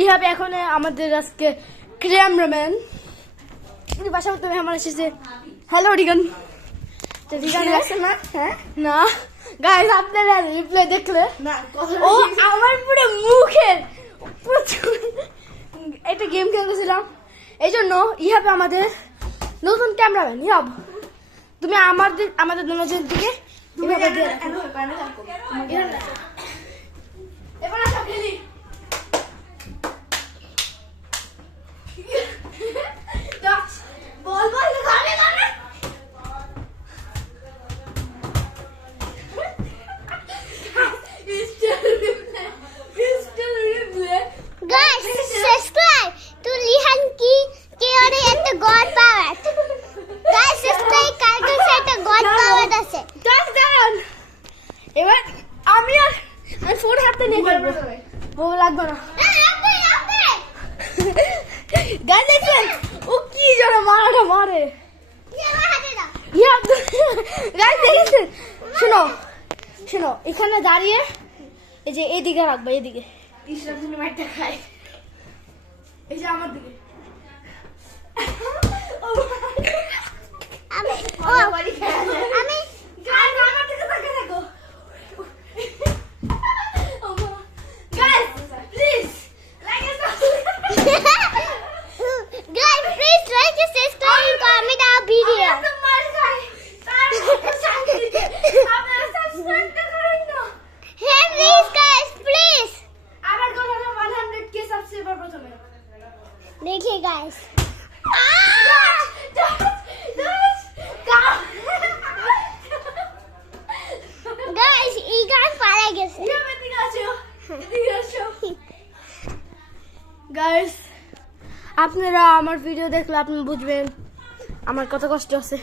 এইভাবে এখন আমাদের আজকে ক্যামেরাম্যান বাসা করতে আমার এসেছে। হ্যালো রিগান। তো রিগান আছে না? হ্যাঁ না গাইস, আপনারা রিপ্লাই দেখলে ও আমার পুরো মুখের একটা গেম খেলতেছিলাম, এই জন্য ইহাবে আমাদের নতুন ক্যামেরাম্যান ইহাব, তুমি আমাদের দুজনের দিকে এভাবে দিয়ে এবার আসো খেলি। বল বল গানে গানে Guys, subscribe to Lihan ki ore eta God power. Guys, subscribe karke se eta God power আছে। দাঁড়ান, এবার আমি ফোন হাতে নিয়ে করবো, বউ লাগবে না। গাছ দেখছেন ও কি জোরে মারাটা মারে। গাছ দেখেছেন? শোনো শোনো, এখানে দাঁড়িয়ে এই যে এইদিকে রাখবে, এইদিকে মাইটা খায়, এই যে আমার দিকে। আমি আমার দিকে তাকিয়ে থাকো। Guys, please like and subscribe. Guys, please like and subscribe and comment our video. Hey, please guys, please. देखिए guys. Guys, ইগান পালা গেছে। গাইস, আপনারা আমার ভিডিও দেখলে আপনি বুঝবেন আমার কত কষ্ট আছে।